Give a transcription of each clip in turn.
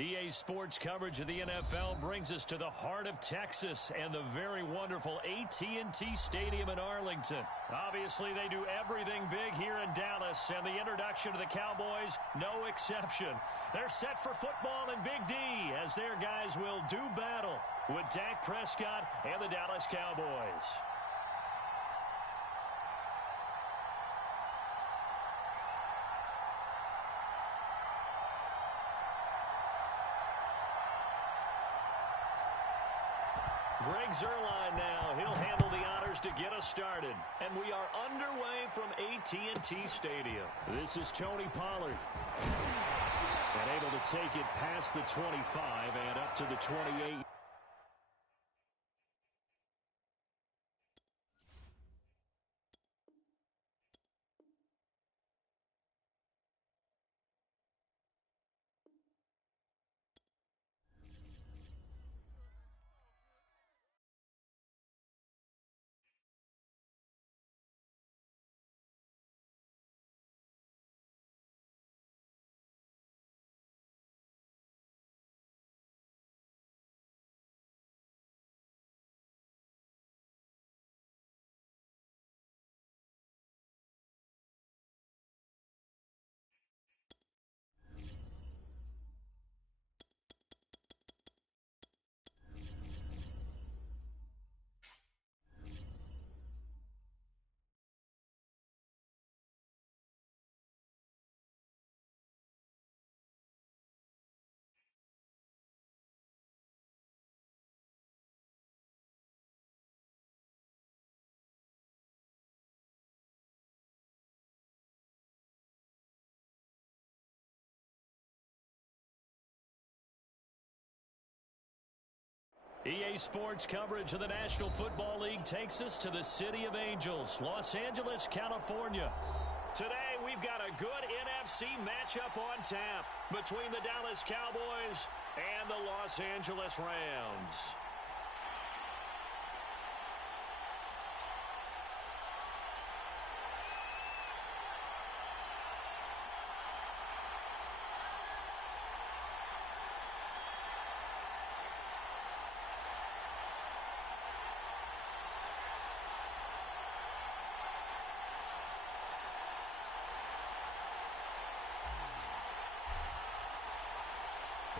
EA Sports coverage of the NFL brings us to the heart of Texas and the very wonderful AT&T Stadium in Arlington. Obviously, they do everything big here in Dallas, and the introduction of the Cowboys, no exception. They're set for football in Big D as their guys will do battle with Dak Prescott and the Dallas Cowboys. Greg Zuerlein now. He'll handle the honors to get us started. And we are underway from AT&T Stadium. This is Tony Pollard. And able to take it past the 25 and up to the 28. EA Sports coverage of the National Football League takes us to the City of Angels, Los Angeles, California. Today, we've got a good NFC matchup on tap between the Dallas Cowboys and the Los Angeles Rams.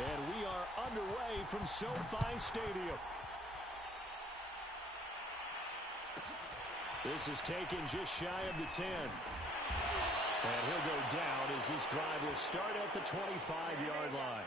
And we are underway from SoFi Stadium. This is taken just shy of the 10. And he'll go down as this drive will start at the 25-yard line.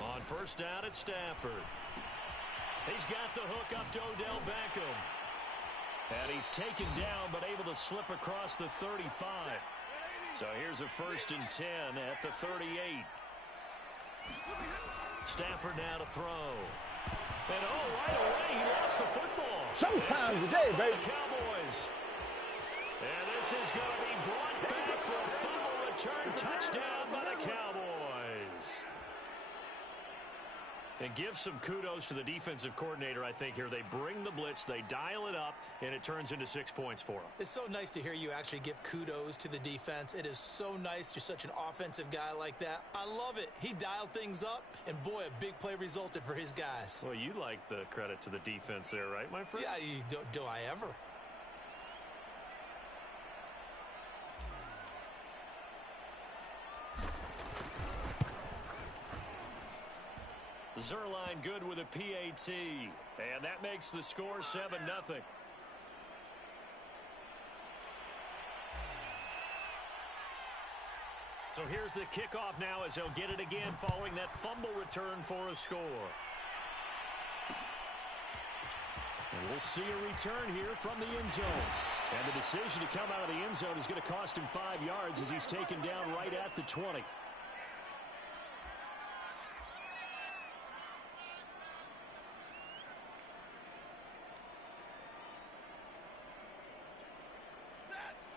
On first down at Stafford. He's got the hook up to Odell Beckham. And he's taken down but able to slip across the 35. So here's a 1st and 10 at the 38. Stafford now to throw. And right away he lost the football. Showtime today, baby. Cowboys. And this is going to be brought back for a fumble return touchdown by the Cowboys. And give some kudos to the defensive coordinator, I think, here. They bring the blitz, they dial it up, and it turns into 6 points for them. It's so nice to hear you actually give kudos to the defense. It is so nice. You're such an offensive guy like that. I love it. He dialed things up, and boy, a big play resulted for his guys. Well, you like the credit to the defense there, right, my friend? Yeah, do I ever? Zuerlein good with a PAT, and that makes the score 7-0. So here's the kickoff now as he'll get it again following that fumble return for a score. And we'll see a return here from the end zone. And the decision to come out of the end zone is going to cost him 5 yards as he's taken down right at the 20.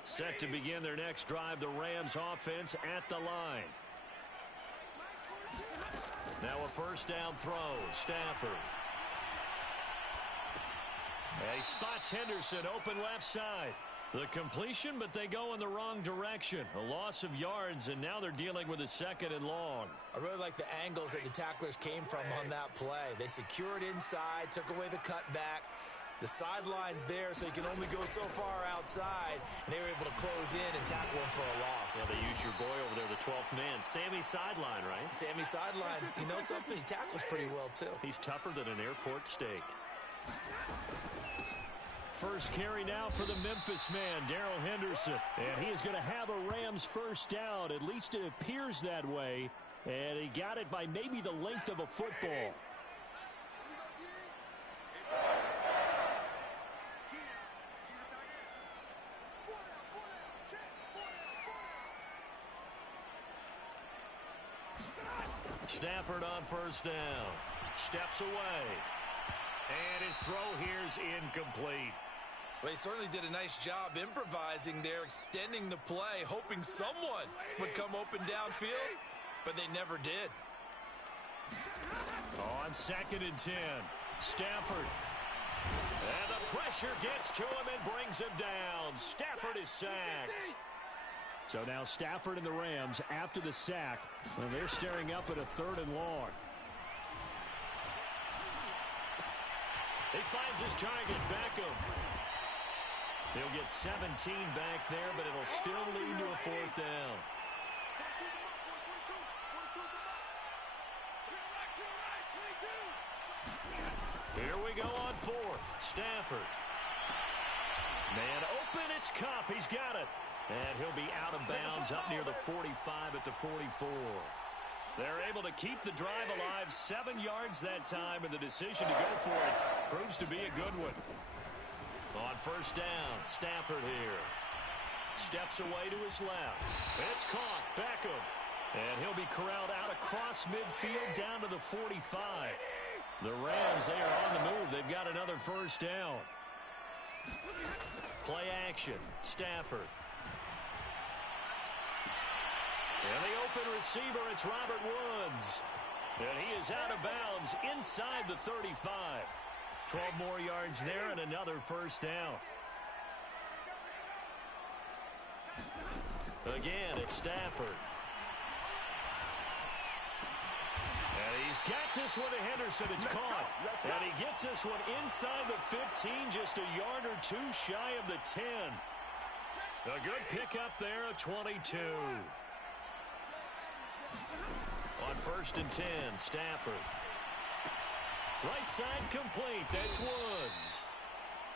Set to begin their next drive, the Rams offense at the line. Now a first down throw, Stafford. And he spots Henderson open left side. The completion, but they go in the wrong direction. A loss of yards, and now they're dealing with a 2nd and long. I really like the angles that the tacklers came from on that play. They secured inside, took away the cutback. The sideline's there, so you can only go so far outside, and they were able to close in and tackle him for a loss. Yeah, they use your boy over there, the 12th man. Sammy Sideline, right? Sammy Sideline. You know something? He tackles pretty well, too. He's tougher than an airport steak. First carry now for the Memphis man, Darrell Henderson. And he is going to have a Rams first down. At least it appears that way. And he got it by maybe the length of a football. Stafford on first down. Steps away. And his throw here's incomplete. Well, he certainly did a nice job improvising there, extending the play, hoping someone would come open downfield, but they never did. On 2nd and 10, Stafford. And the pressure gets to him and brings him down. Stafford is sacked. So now Stafford and the Rams, after the sack, well, they're staring up at a 3rd and long. He finds his target, Beckham. He'll get 17 back there, but it'll still lead to a 4th down. Here we go on 4th. Stafford. Man open, it's Kupp. He's got it. And he'll be out of bounds up near the 45 at the 44. They're able to keep the drive alive, 7 yards that time, and the decision to go for it proves to be a good one. On first down, Stafford here. Steps away to his left. It's caught, Beckham. And he'll be corralled out across midfield down to the 45. The Rams, they are on the move. They've got another first down. Play action, Stafford. And the open receiver, it's Robert Woods. And he is out of bounds inside the 35. 12 more yards there and another first down. Again, it's Stafford. And he's got this one to Henderson. It's caught. And he gets this one inside the 15, just a yard or two shy of the 10. A good pickup there, a 22. On 1st and 10, Stafford. Right side complete. That's Woods.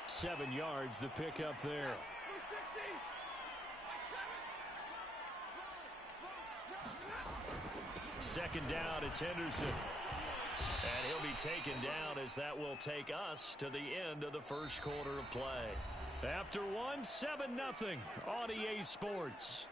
7 yards, the pickup there. Second down, it's Henderson. And he'll be taken down as that will take us to the end of the first quarter of play. After one, 7-0 on EA Sports.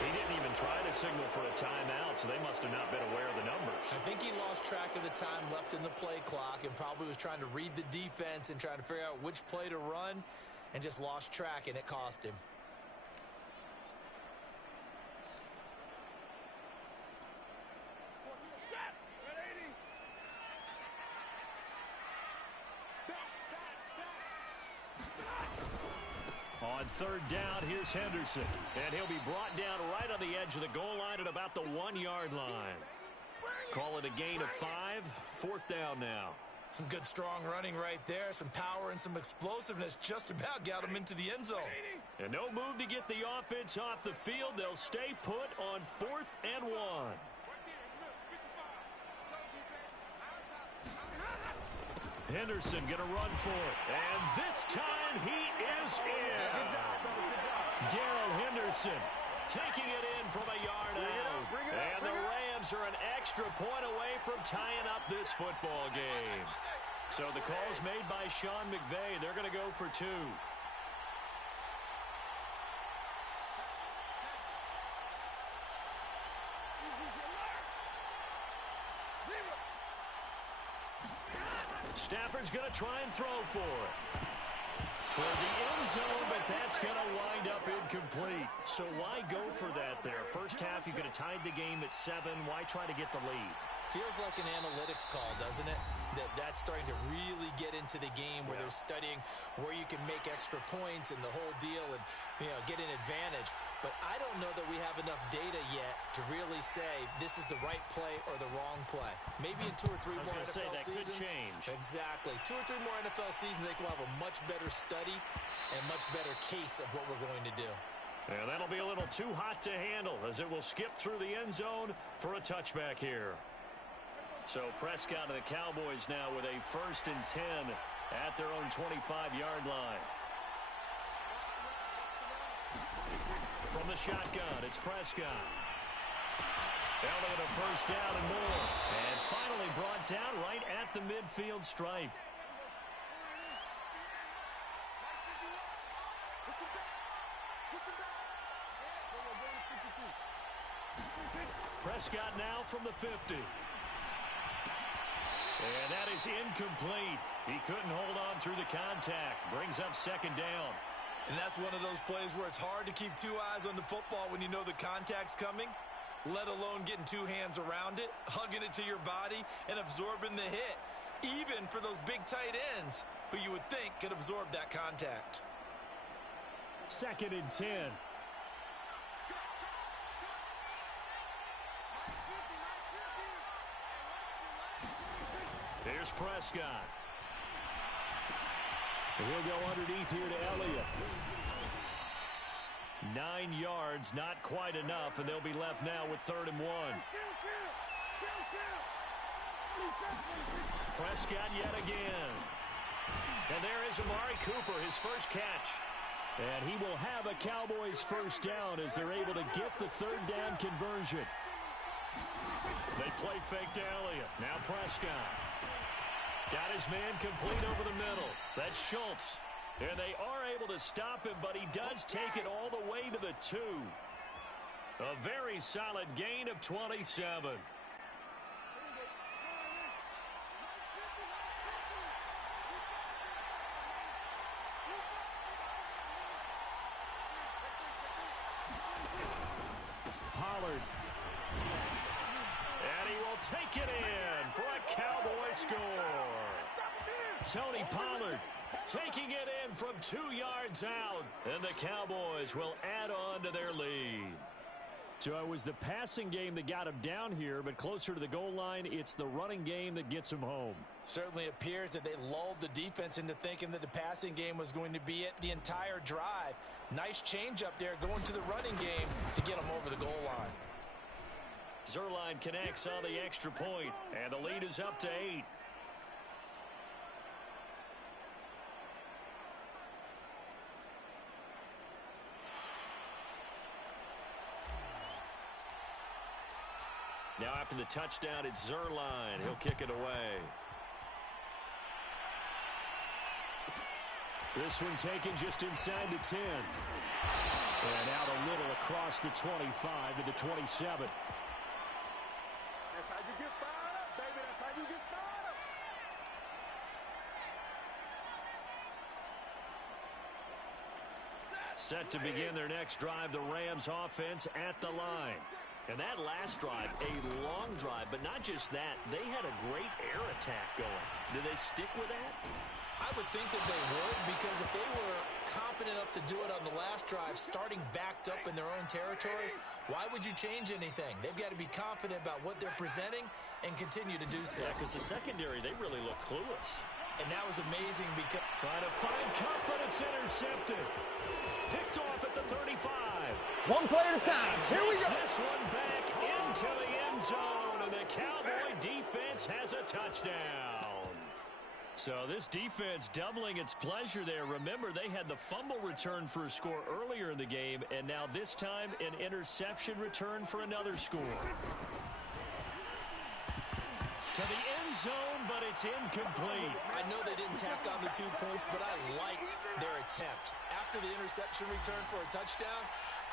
He didn't even try to signal for a timeout, so they must have not been aware of the numbers. I think he lost track of the time left in the play clock and probably was trying to read the defense and trying to figure out which play to run and just lost track, and it cost him. third down. Here's Henderson. And he'll be brought down right on the edge of the goal line at about the 1-yard line. Call it a gain of 5. Fourth down now. Some good strong running right there. Some power and some explosiveness just about got him into the end zone. And no move to get the offense off the field. They'll stay put on 4th and 1. Henderson going to run for it. And this time he is in. Darrell Henderson taking it in from a yard out. And the Rams are an extra point away from tying up this football game. So the call's made by Sean McVay. They're going to go for 2. Stafford's going to try and throw for it. Toward the end zone, but that's going to wind up incomplete. So why go for that there? First half, you could have tied the game at 7. Why try to get the lead? Feels like an analytics call, doesn't it? That's starting to really get into the game where they're studying where you can make extra points and the whole deal and, get an advantage. But I don't know that we have enough data yet to really say this is the right play or the wrong play. Maybe in 2 or 3 more NFL seasons. Could change. Exactly. 2 or 3 more NFL seasons, I think we'll have a much better study and much better case of what we're going to do. And that'll be a little too hot to handle as it will skip through the end zone for a touchback here. So Prescott and the Cowboys now with a 1st and 10 at their own 25-yard line. From the shotgun, it's Prescott. They'll get a 1st down and more. And finally brought down right at the midfield stripe. Prescott now from the 50. And that is incomplete. He couldn't hold on through the contact. Brings up 2nd down. And that's one of those plays where it's hard to keep 2 eyes on the football when you know the contact's coming, let alone getting 2 hands around it, hugging it to your body, and absorbing the hit, even for those big tight ends who you would think could absorb that contact. 2nd and 10. Here's Prescott. He'll go underneath here to Elliott. 9 yards, not quite enough, and they'll be left now with 3rd and 1. Prescott yet again. And there is Amari Cooper, his first catch. And he will have a Cowboys 1st down as they're able to get the 3rd down conversion. They play fake to Elliott. Now Prescott. Got his man complete over the middle. That's Schultz. And they are able to stop him, but he does take it all the way to the 2. A very solid gain of 27. Pollard. And he will take it in for a Cowboy score. Tony Pollard taking it in from 2 yards out. And the Cowboys will add on to their lead. So it was the passing game that got him down here, but closer to the goal line, it's the running game that gets him home. Certainly appears that they lulled the defense into thinking that the passing game was going to be it the entire drive. Nice change up there going to the running game to get them over the goal line. Zuerlein connects on the extra point, and the lead is up to 8. Now after the touchdown, it's Zuerlein. He'll kick it away. This one taken just inside the 10. And out a little across the 25 to the 27. That's how you get fired up, baby. That's how you get fired up. Set to begin their next drive, the Rams offense at the line. And that last drive, a long drive, but not just that. They had a great air attack going. Do they stick with that? I would think that they would, because if they were competent enough to do it on the last drive, starting backed up in their own territory, why would you change anything? They've got to be confident about what they're presenting and continue to do so. Yeah, because the secondary, they really look clueless. And that was amazing because... Trying to find Cup, but it's intercepted. Picked off at the 35. One play at a time. Here we go. This one back into the end zone, and the Cowboy defense has a touchdown. So this defense doubling its pleasure there. Remember, they had the fumble return for a score earlier in the game, and now this time an interception return for another score. To the end zone, but it's incomplete. I know they didn't tack on the 2 points, but I liked their attempt. After the interception return for a touchdown,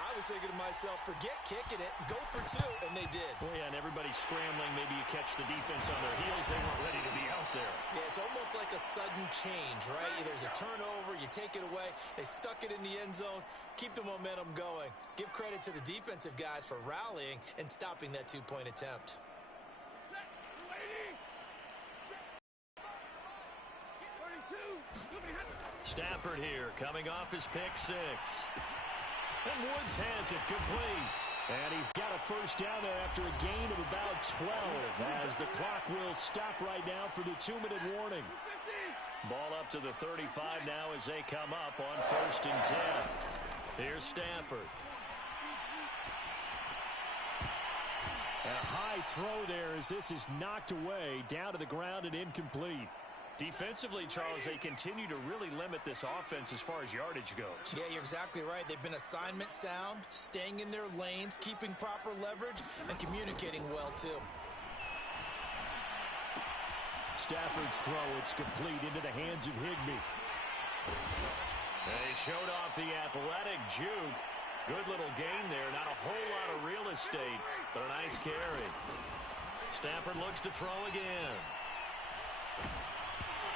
I was thinking to myself, forget kicking it, go for 2, and they did. Oh, yeah, and everybody's scrambling. Maybe you catch the defense on their heels. They weren't ready to be out there. Yeah, it's almost like a sudden change, right? There's a turnover, you take it away, they stuck it in the end zone, keep the momentum going. Give credit to the defensive guys for rallying and stopping that 2-point attempt. Stafford here, coming off his pick 6. And Woods has it complete. And he's got a first down there after a gain of about 12, as the clock will stop right now for the 2-minute warning. Ball up to the 35 now as they come up on 1st and 10. Here's Stafford. A high throw there as this is knocked away, down to the ground and incomplete. Defensively, Charles, they continue to really limit this offense as far as yardage goes. Yeah, you're exactly right. They've been assignment sound, staying in their lanes, keeping proper leverage, and communicating well, too. Stafford's throw, it's complete into the hands of Higbee. They showed off the athletic juke. Good little gain there. Not a whole lot of real estate, but a nice carry. Stafford looks to throw again.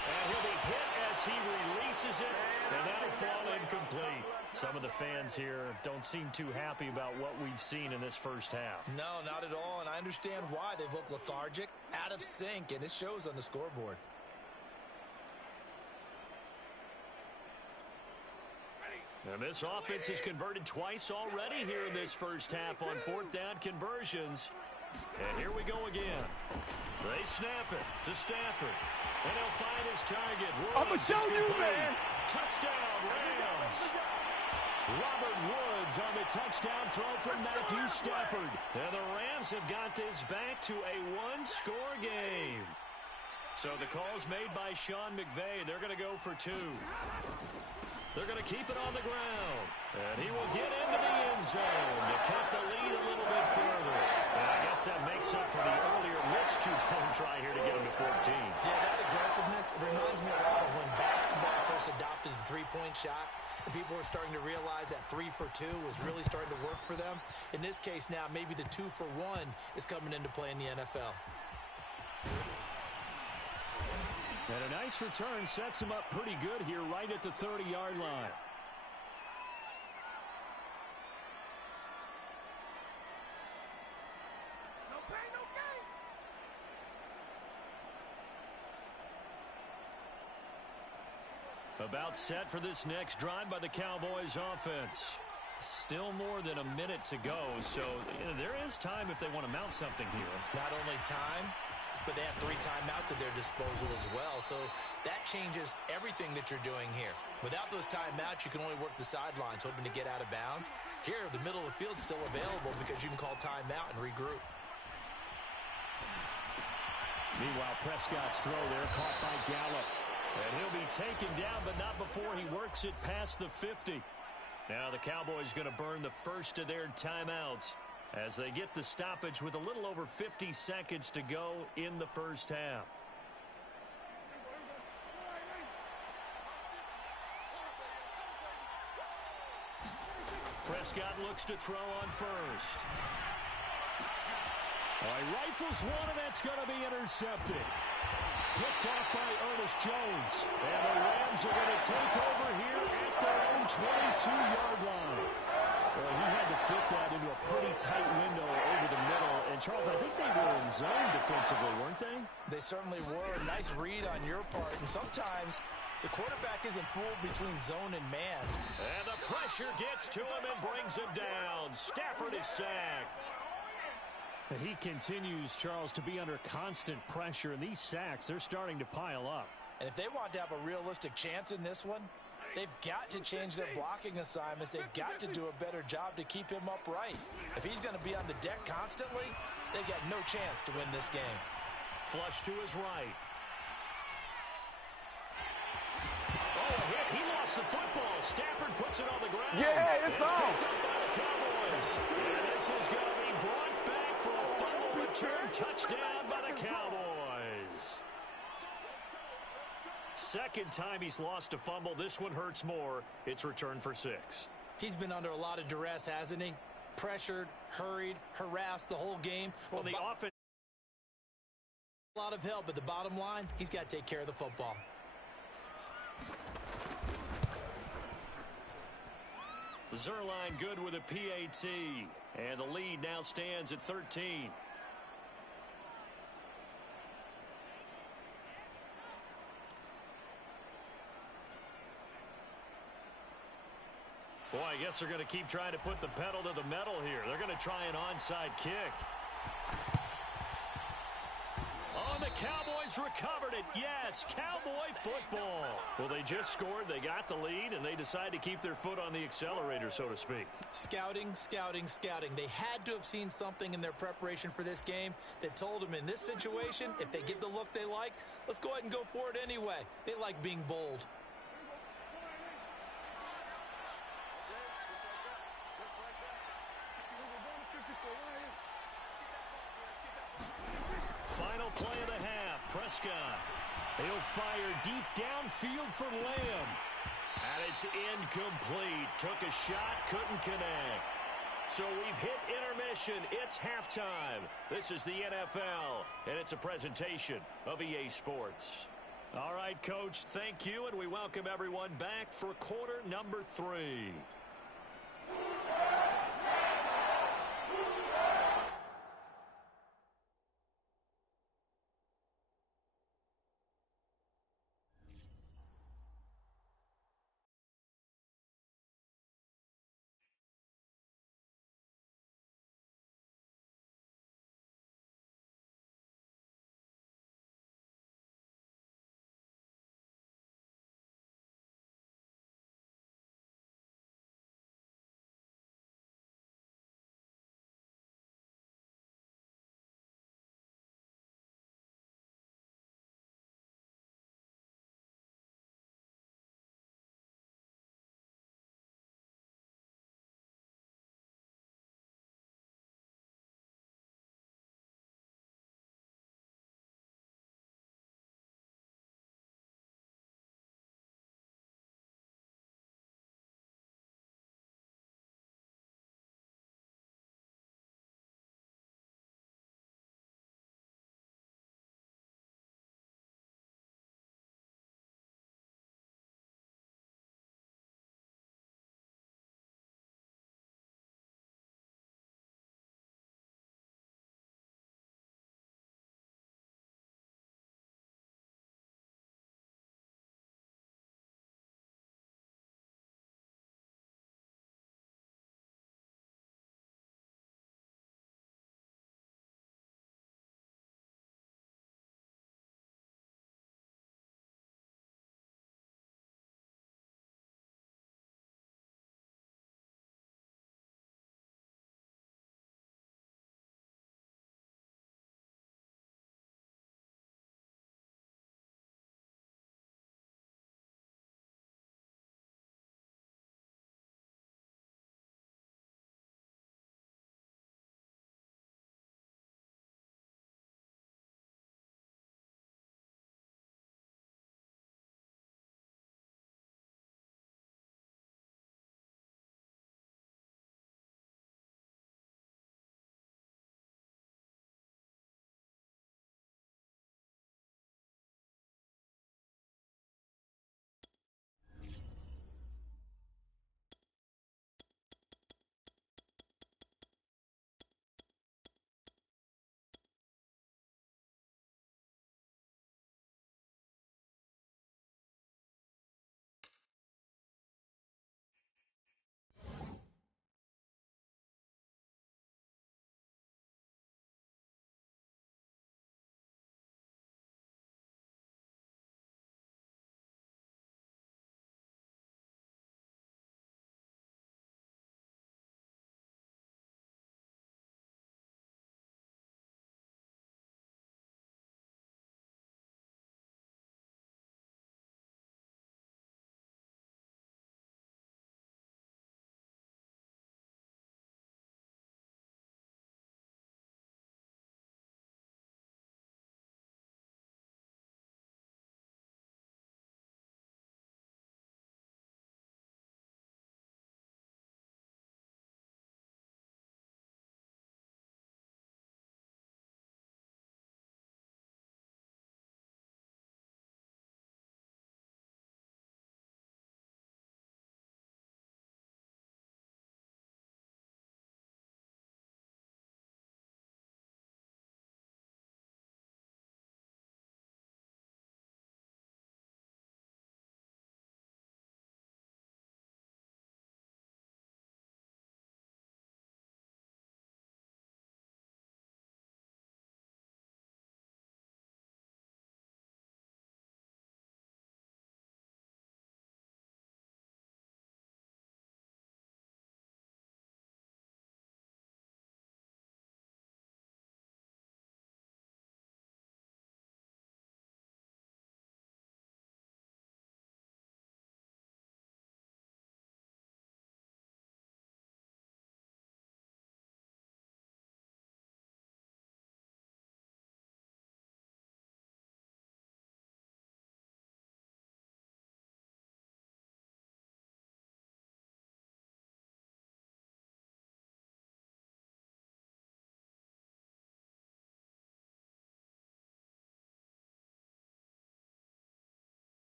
And he'll be hit as he releases it, and that'll fall incomplete. Some of the fans here don't seem too happy about what we've seen in this first half. No, not at all, and I understand why. They've looked lethargic, out of sync, and it shows on the scoreboard. And this offense has converted twice already here in this first half on 4th down conversions. And here we go again. They snap it to Stafford. And he'll find his target. I'm going to show you, man. Touchdown, Rams. Robert Woods on the touchdown throw from Matthew Stafford. And the Rams have got this back to a 1-score game. So the call's made by Sean McVay. They're going to go for 2. They're going to keep it on the ground. And he will get into the end zone to cut the lead a little bit further. And I guess that makes up for the earlier missed 2-point try here to get him to 14. Yeah, that aggressiveness, it reminds me a lot of when basketball first adopted the 3-point shot. And people were starting to realize that 3 for 2 was really starting to work for them. In this case now, maybe the 2 for 1 is coming into play in the NFL. And a nice return sets him up pretty good here right at the 30-yard line. No pain, no gain. About set for this next drive by the Cowboys offense. Still more than a minute to go, so there is time if they want to mount something here. Not only time, but they have 3 timeouts at their disposal as well. So that changes everything that you're doing here. Without those timeouts, you can only work the sidelines, hoping to get out of bounds. Here, the middle of the field's still available because you can call timeout and regroup. Meanwhile, Prescott's throw there caught by Gallup. And he'll be taken down, but not before he works it past the 50. Now the Cowboys going to burn the first of their timeouts as they get the stoppage with a little over 50 seconds to go in the first half. Prescott looks to throw on first. He rifles one, and that's going to be intercepted. Picked off by Ernest Jones. And the Rams are going to take over here at their own 22-yard line. Well, he had to fit that into a pretty tight window over the middle. And, Charles, I think they were in zone defensively, weren't they? They certainly were. Nice read on your part. And sometimes The quarterback isn't fooled between zone and man. And the pressure gets to him and brings him down. Stafford is sacked. He continues, Charles, to be under constant pressure, and these sacks, they're starting to pile up. And if they want to have a realistic chance in this one, they've got to change their blocking assignments. They've got to do a better job to keep him upright. If he's going to be on the deck constantly, they've got no chance to win this game. Flush to his right. Oh, a hit. He lost the football. Stafford puts it on the ground. Yeah, it's on. Picked up by the Cowboys. And this is going to be brought back for a fumble return touchdown by the Cowboys. Second time he's lost a fumble. This one hurts more. It's returned for 6. He's been under a lot of duress, hasn't he? Pressured, hurried, harassed the whole game. Well, the offense. A lot of help, but the bottom line, he's got to take care of the football. Zerline good with a PAT. And the lead now stands at 13. Boy, I guess they're going to keep trying to put the pedal to the metal here. They're going to try an onside kick. Oh, the Cowboys recovered it. Yes, Cowboy football. Well, they just scored. They got the lead, and they decide to keep their foot on the accelerator, so to speak. Scouting, scouting, scouting. They had to have seen something in their preparation for this game that told them in this situation, if they get the look they like, let's go ahead and go for it anyway. They like being bold. Final play of the half. Prescott. He'll fire deep downfield for Lamb. And it's incomplete. Took a shot, couldn't connect. So we've hit intermission. It's halftime. This is the NFL, and it's a presentation of EA Sports. All right, Coach, thank you, and we welcome everyone back for quarter number 3.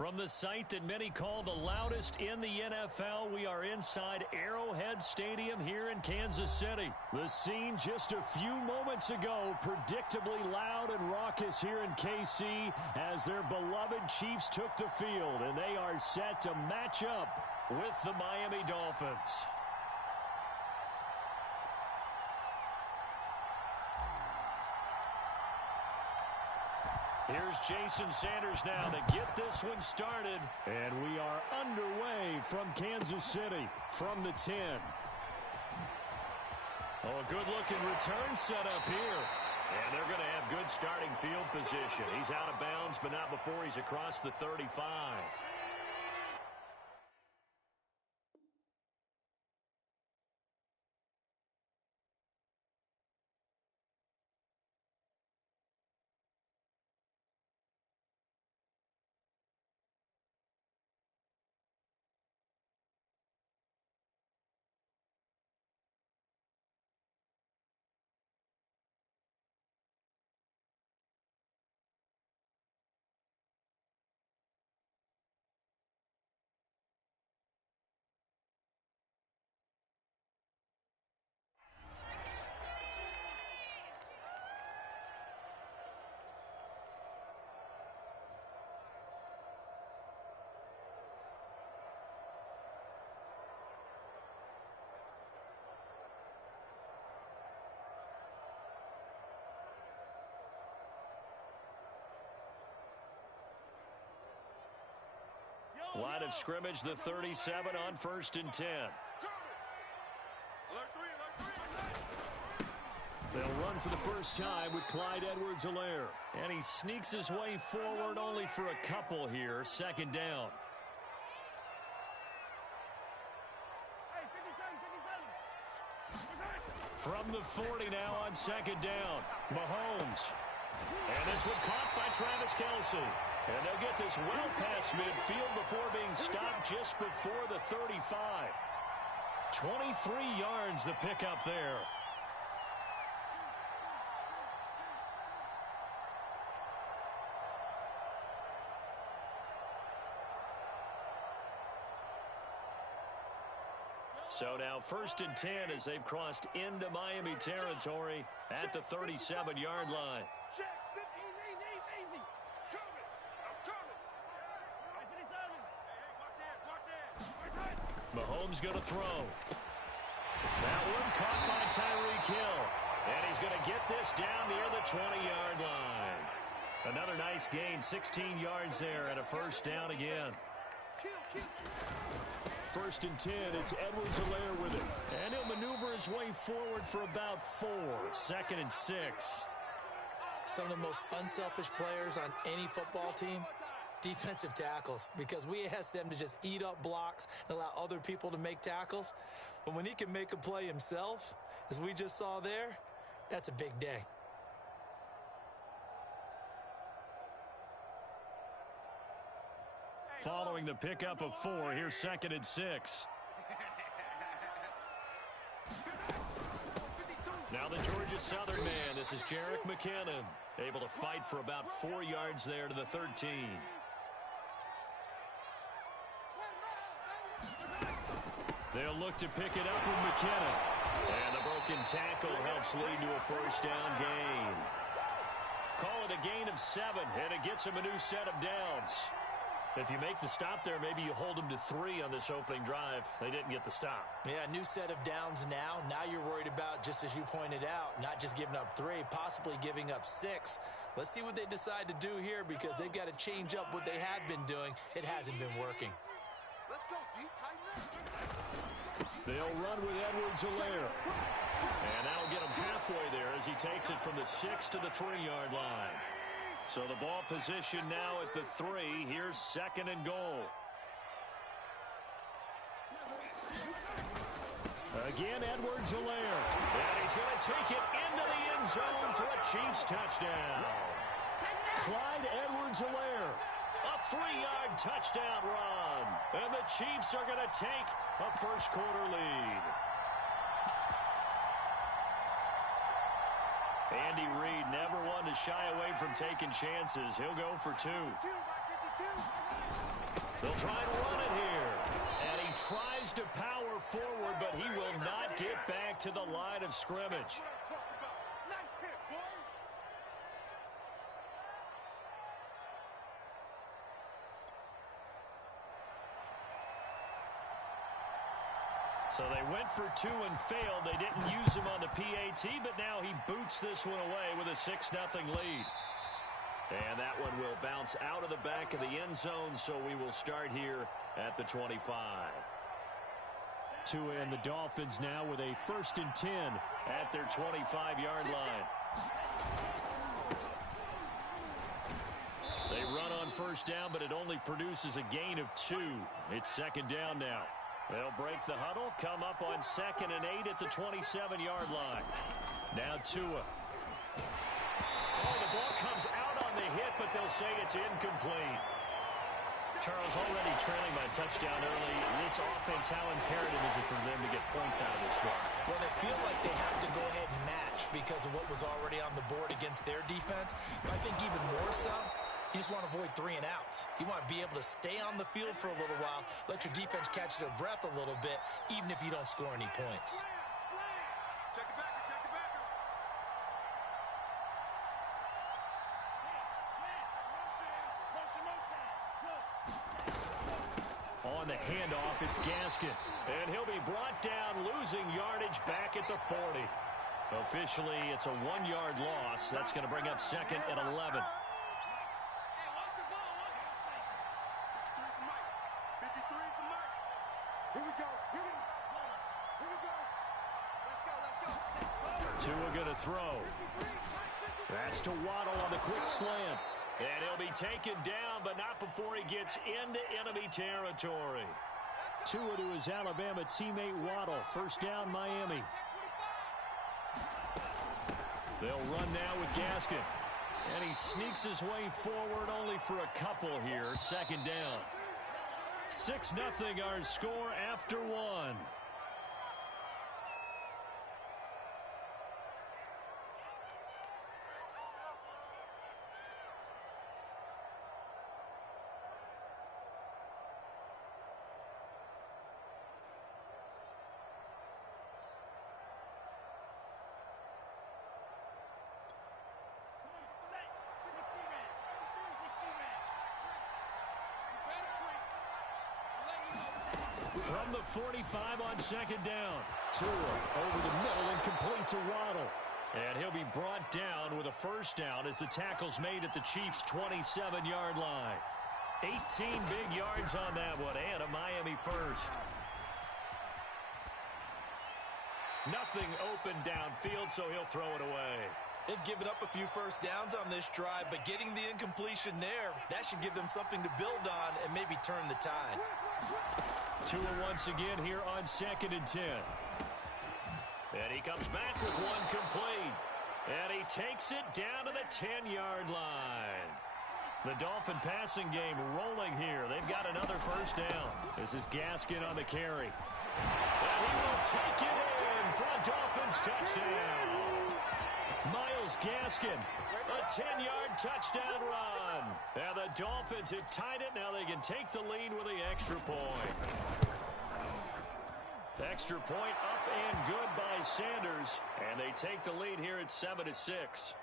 From the site that many call the loudest in the NFL, we are inside Arrowhead Stadium here in Kansas City. The scene just a few moments ago, predictably loud and raucous here in KC as their beloved Chiefs took the field, and they are set to match up with the Miami Dolphins. Here's Jason Sanders now to get this one started. And we are underway from Kansas City from the 10. Oh, a good-looking return set up here. And they're going to have good starting field position. He's out of bounds, but not before he's across the 35. Line of scrimmage, the 37 on 1st and 10. They'll run for the first time with Clyde Edwards-Helaire. And he sneaks his way forward only for a couple here. 2nd down. From the 40 now on 2nd down. Mahomes. And this one caught by Travis Kelce. And they'll get this well past midfield before being stopped just before the 35. 23 yards the pickup there. So now 1st and 10 as they've crossed into Miami territory at the 37-yard line. Mahomes going to throw. That one caught by Tyreek Hill. And he's going to get this down near the 20-yard line. Another nice gain, 16 yards there, and a 1st down again. 1st and 10, it's Edwards-Helaire with it. And he'll maneuver his way forward for about 4. 2nd and 6. Some of the most unselfish players on any football team, defensive tackles, because we ask them to just eat up blocks and allow other people to make tackles. But when he can make a play himself, as we just saw there, that's a big day. Following the pickup of 4, here's 2nd and 6. Now the Georgia Southern man, this is Jerick McKinnon, able to fight for about 4 yards there to the 13. They'll look to pick it up with McKinnon. And the broken tackle helps lead to a 1st down gain. Call it a gain of 7, and it gets him a new set of downs. If you make the stop there, maybe you hold them to 3 on this opening drive. They didn't get the stop. Yeah, new set of downs now. Now you're worried about, just as you pointed out, not just giving up 3, possibly giving up 6. Let's see what they decide to do here, because they've got to change up what they have been doing. It hasn't been working. Let's go, D. Tighten up. They'll run with Edwards-Helaire. And that'll get him halfway there as he takes it from the 6 to the 3-yard line. So the ball position now at the 3. Here's 2nd and goal. Again, Edwards-Helaire. And he's going to take it into the end zone for a Chiefs touchdown. Clyde Edwards-Helaire. A 3-yard touchdown run. And the Chiefs are going to take a first-quarter lead. Andy Reid never one to shy away from taking chances. He'll go for 2. They'll try and run it here. And he tries to power forward, but he will not get back to the line of scrimmage. So they went for two and failed. They didn't use him on the PAT, but now he boots this one away with a 6-0 lead. And that one will bounce out of the back of the end zone, so we will start here at the 25. Tua and the Dolphins now with a 1st and 10 at their 25-yard line. They run on 1st down, but it only produces a gain of 2. It's 2nd down now. They'll break the huddle, come up on 2nd and 8 at the 27-yard line. Now Tua. Oh, the ball comes out on the hit, but they'll say it's incomplete. Charles, already trailing by a touchdown early. This offense, how imperative is it for them to get points out of this drive? Well, they feel like they have to go ahead and match because of what was already on the board against their defense. But I think even more so, you just want to avoid 3 and outs. You want to be able to stay on the field for a little while, let your defense catch their breath a little bit, even if you don't score any points. Check it back, check it back. On the handoff, it's Gaskin. And he'll be brought down, losing yardage back at the 40. Officially, it's a 1-yard loss. That's going to bring up 2nd and 11. Tua going to throw. That's to Waddle on the quick slant. And he'll be taken down, but not before he gets into enemy territory. Tua to his Alabama teammate Waddle. 1st down, Miami. They'll run now with Gaskin. And he sneaks his way forward only for a couple here. 2nd down. 6-0 our score after 1. From the 45 on 2nd down. Tua over the middle and complete to Waddle. And he'll be brought down with a 1st down as the tackle's made at the Chiefs' 27-yard line. 18 big yards on that one and a Miami 1st. Nothing open downfield, so he'll throw it away. They've given up a few 1st downs on this drive, but getting the incompletion there, that should give them something to build on and maybe turn the tide. Tua once again here on 2nd and 10. And he comes back with one complete. And he takes it down to the 10-yard line. The Dolphin passing game rolling here. They've got another 1st down. This is Gaskin on the carry. And he will take it in for a Dolphins touchdown. Miles Gaskin, a 10-yard touchdown run. And the Dolphins have tied it. Now they can take the lead with the extra point. Extra point up and good by Sanders. And they take the lead here at 7-6.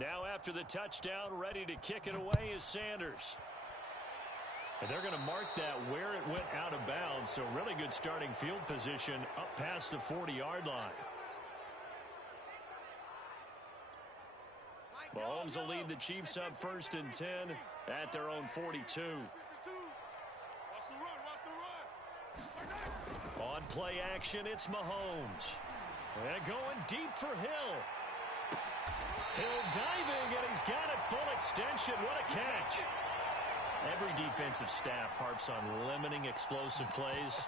Now after the touchdown, ready to kick it away is Sanders. And they're going to mark that where it went out of bounds, so really good starting field position up past the 40-yard line. Mahomes will lead the Chiefs up 1st and 10 at their own 42. Watch the run, watch the run. On play action, it's Mahomes. And going deep for Hill. Hill diving, and he's got it full extension. What a catch. Every defensive staff harps on limiting explosive plays.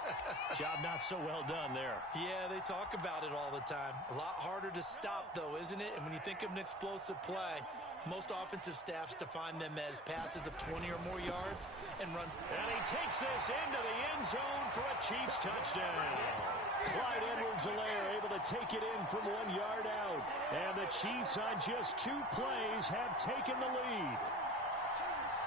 Job not so well done there. Yeah, they talk about it all the time. A lot harder to stop, though, isn't it? And when you think of an explosive play, most offensive staffs define them as passes of 20 or more yards and runs. And he takes this into the end zone for a Chiefs touchdown. Clyde Edwards-Helaire able to take it in from 1 yard out. And the Chiefs on just 2 plays have taken the lead.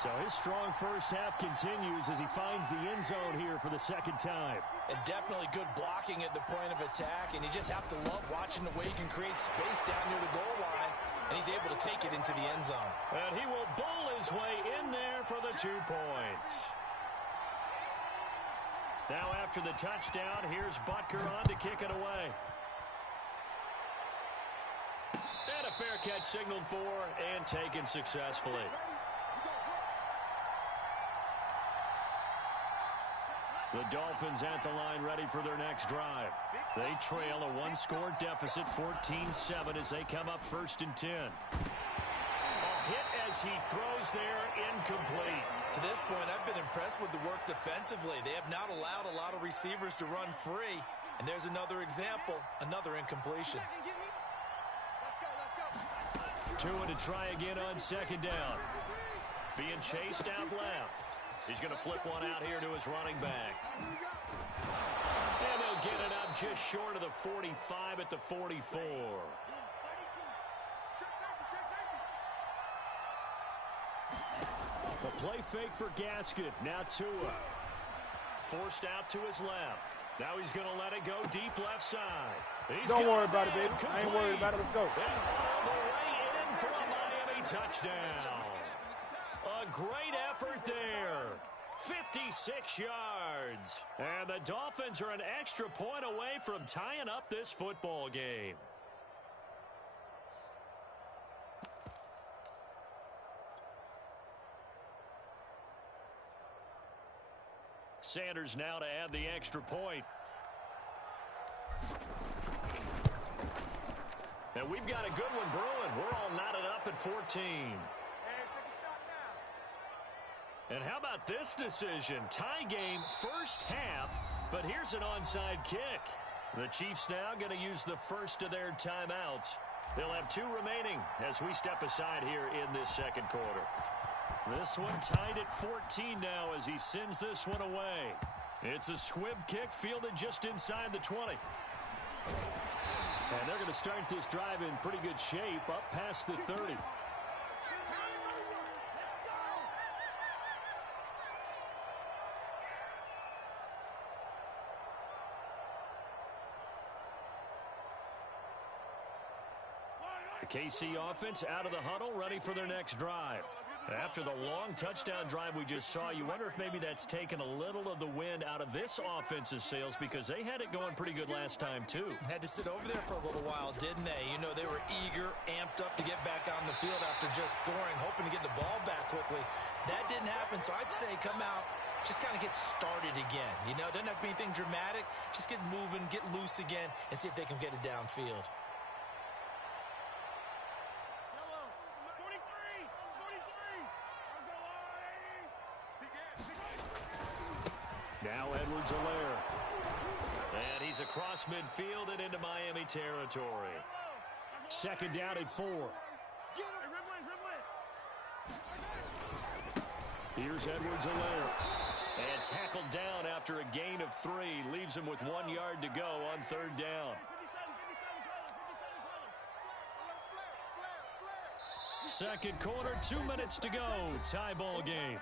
So his strong first half continues as he finds the end zone here for the second time. And definitely good blocking at the point of attack. And you just have to love watching the way he can create space down near the goal line. And he's able to take it into the end zone. And he will bowl his way in there for the 2 points. Now after the touchdown, here's Butker on to kick it away. And a fair catch signaled for and taken successfully. The Dolphins at the line ready for their next drive. They trail a 1-score deficit, 14-7 as they come up 1st and 10. A hit as he throws there, incomplete. To this point, I've been impressed with the work defensively. They have not allowed a lot of receivers to run free. And there's another example, another incompletion. Tua to try again on 2nd down. Being chased out left. He's going to flip one out here to his running back. And they'll get it up just short of the 45 at the 44. A play fake for Gaskin. Now Tua. Forced out to his left. Now he's going to let it go deep left side. Don't worry about it, baby. I ain't worried about it. Let's go. And all the way in for a Miami touchdown. A great effort there. 56 yards. And the Dolphins are an extra point away from tying up this football game. Sanders now to add the extra point. And we've got a good one brewing. We're all knotted up at 14. And how about this decision? Tie game first half, but here's an onside kick. The Chiefs now going to use the first of their timeouts. They'll have 2 remaining as we step aside here in this second quarter. This one tied at 14 now as he sends this one away. It's a squib kick fielded just inside the 20. And they're going to start this drive in pretty good shape up past the 30. The KC offense out of the huddle, ready for their next drive. After the long touchdown drive we just saw, you wonder if maybe that's taken a little of the wind out of this offense's sails because they had it going pretty good last time, too. Had to sit over there for a little while, didn't they? You know, they were eager, amped up to get back on the field after just scoring, hoping to get the ball back quickly. That didn't happen, so I'd say come out, just kind of get started again. You know, doesn't have to be anything dramatic. Just get moving, get loose again, and see if they can get it downfield. Now Edwards-Helaire. And he's across midfield and into Miami territory. 2nd down at 4. Here's Edwards-Helaire. And tackled down after a gain of 3. Leaves him with 1 yard to go on 3rd down. Second quarter, 2 minutes to go. Tie ball game.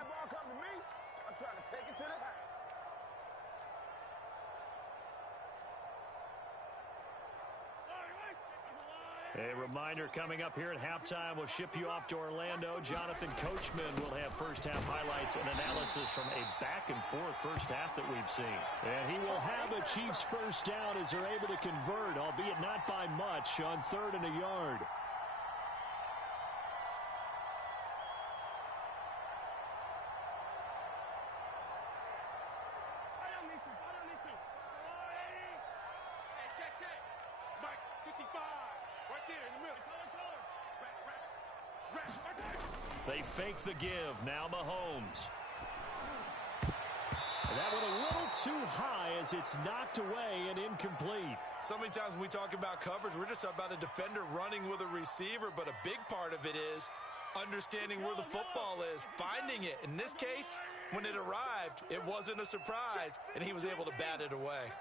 A reminder coming up here at halftime. We'll ship you off to Orlando. Jonathan Coachman will have first-half highlights and analysis from a back-and-forth first half that we've seen. And he will have a Chiefs first down as they're able to convert, albeit not by much, on 3rd and a yard. Right there in the middle. They fake the give. Now Mahomes. And that went a little too high as it's knocked away and incomplete. So many times when we talk about coverage, we're just about a defender running with a receiver, but a big part of it is understanding where the football is, finding it. In this case, when it arrived, it wasn't a surprise, and he was able to bat it away.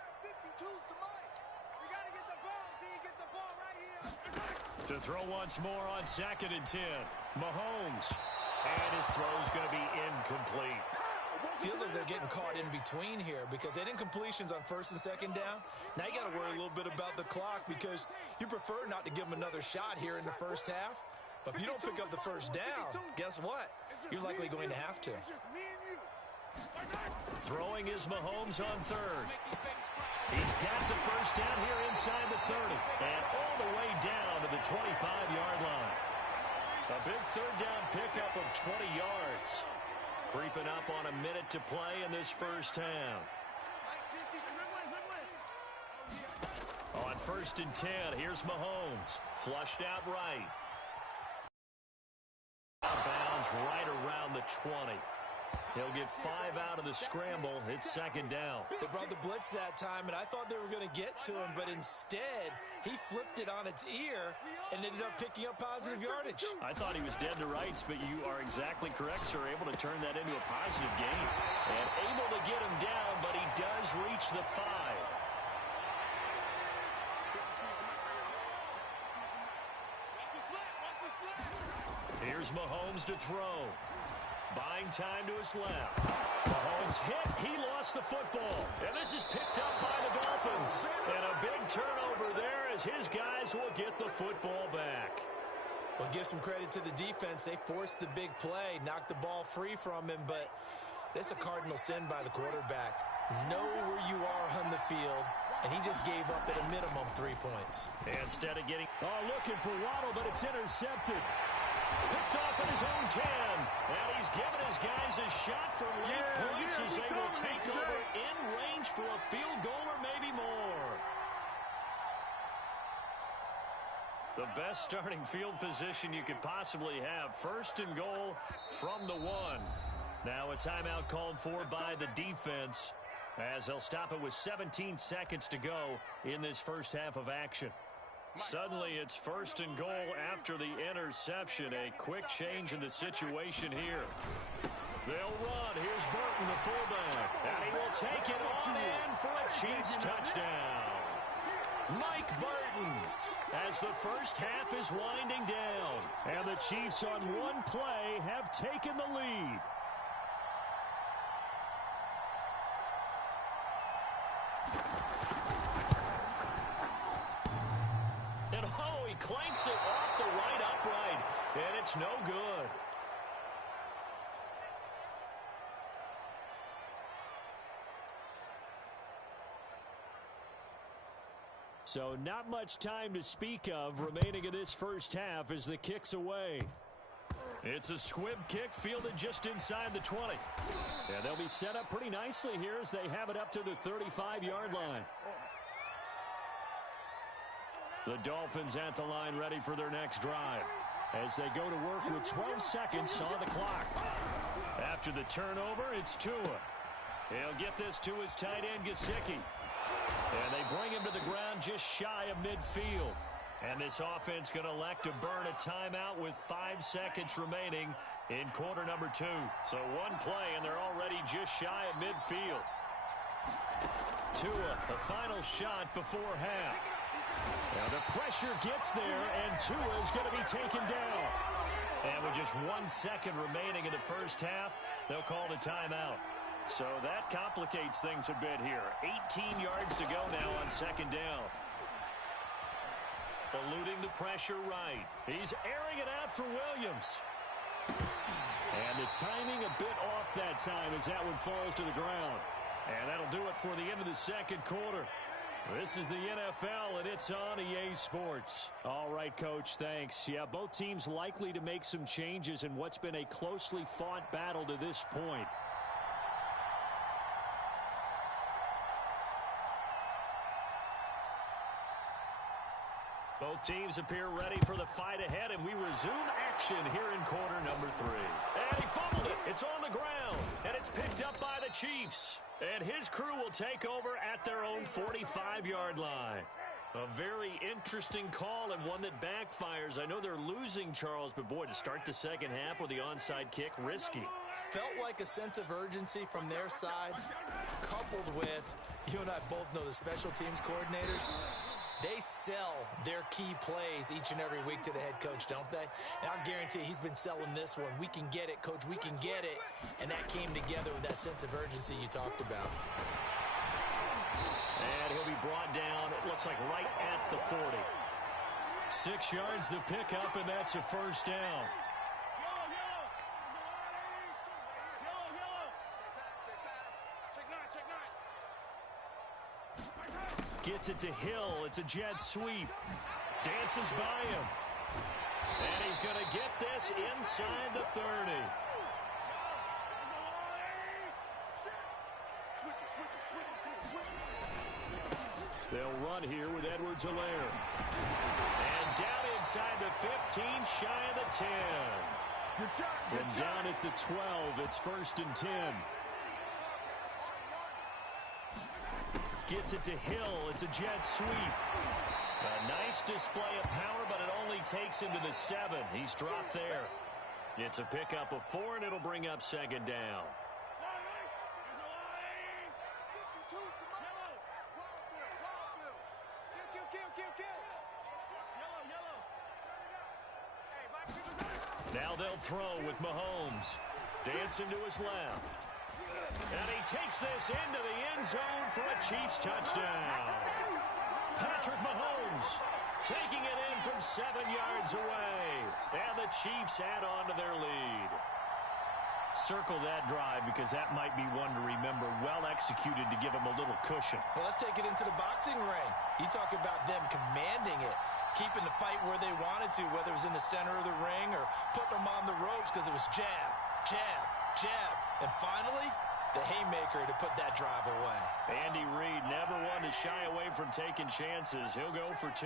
To throw once more on 2nd and 10. Mahomes. And his throw's going to be incomplete. Feels like they're getting caught in between here because they did incompletions on 1st and 2nd down. Now you got to worry a little bit about the clock because you prefer not to give them another shot here in the first half. But if you don't pick up the first down, guess what? You're likely going to have to. Throwing is Mahomes on 3rd. He's got the first down here inside the 30 and all the way down to the 25-yard line. A big 3rd down pickup of 20 yards. Creeping up on a minute to play in this first half. On 1st and 10, here's Mahomes. Flushed out right. Bounds right around the 20. He'll get 5 out of the scramble. It's 2nd down. They brought the blitz that time, and I thought they were going to get to him, but instead, he flipped it on its ear and ended up picking up positive yardage. I thought he was dead to rights, but you are exactly correct, sir. Able to turn that into a positive gain. And able to get him down, but he does reach the 5. Here's Mahomes to throw. Buying time to his left. Mahomes hit. He lost the football. And this is picked up by the Dolphins. And a big turnover there as his guys will get the football back. Well, give some credit to the defense. They forced the big play, knocked the ball free from him, but that's a cardinal sin by the quarterback. Know where you are on the field, and he just gave up at a minimum 3 points. Instead of getting... looking for Waddle, but it's intercepted. Picked off in his own 10. And he's given his guys a shot for late points as they will take over in range for a field goal or maybe more. The best starting field position you could possibly have. 1st and goal from the 1. Now a timeout called for by the defense as they'll stop it with 17 seconds to go in this first half of action. Suddenly it's 1st and goal after the interception. A quick change in the situation here. They'll run. Here's Burton, the fullback. And he will take it on in for a Chiefs touchdown. Mike Burton as the first half is winding down. And the Chiefs on one play have taken the lead. Clanks it off the right upright, and it's no good. So not much time to speak of remaining in this first half as the kick's away. It's a squib kick fielded just inside the 20. And they'll be set up pretty nicely here as they have it up to the 35-yard line. The Dolphins at the line ready for their next drive as they go to work with 12 seconds on the clock. After the turnover, it's Tua. He'll get this to his tight end, Gesicki. And they bring him to the ground just shy of midfield. And this offense going to elect to burn a timeout with 5 seconds remaining in quarter number 2. So one play, and they're already just shy of midfield. Tua, the final shot before half. Now the pressure gets there, and Tua is going to be taken down. And with just 1 second remaining in the first half, they'll call the timeout. So that complicates things a bit here. 18 yards to go now on 2nd down. Eluding the pressure right. He's airing it out for Williams. And the timing a bit off that time as that one falls to the ground. And that'll do it for the end of the second quarter. This is the NFL, and it's on EA Sports. All right, Coach, thanks. Yeah, both teams likely to make some changes in what's been a closely fought battle to this point. Both teams appear ready for the fight ahead, and we resume action here in quarter number 3. And he fumbled it. It's on the ground, and it's picked up by the Chiefs. And his crew will take over at their own 45-yard line. A very interesting call and one that backfires. I know they're losing, Charles, but boy, to start the second half with the onside kick, risky. Felt like a sense of urgency from their side, coupled with, you and I both know the special teams coordinators, they sell their key plays each and every week to the head coach, don't they? And I'll guarantee he's been selling this one. We can get it, coach, we can get it. And that came together with that sense of urgency you talked about. And he'll be brought down, it looks like right at the 40. 6 yards the pickup, and that's a first down. Gets it to Hill. It's a jet sweep. Dances by him. And he's going to get this inside the 30. They'll run here with Edwards-Helaire. And down inside the 15, shy of the 10. And down at the 12, it's 1st and 10. Gets it to Hill. It's a jet sweep. A nice display of power, but it only takes him to the 7. He's dropped there. It's a pickup of 4, and it'll bring up 2nd down. Now they'll throw with Mahomes. Dancing to his left. And he takes this into the end zone for a Chiefs touchdown. Patrick Mahomes taking it in from 7 yards away. And the Chiefs add on to their lead. Circle that drive because that might be one to remember. Well executed to give them a little cushion. Well, let's take it into the boxing ring. You talk about them commanding it, keeping the fight where they wanted to, whether it was in the center of the ring or putting them on the ropes because it was jab, jab, jab. And finally, the haymaker to put that drive away. Andy Reid never one to shy away from taking chances. He'll go for 2.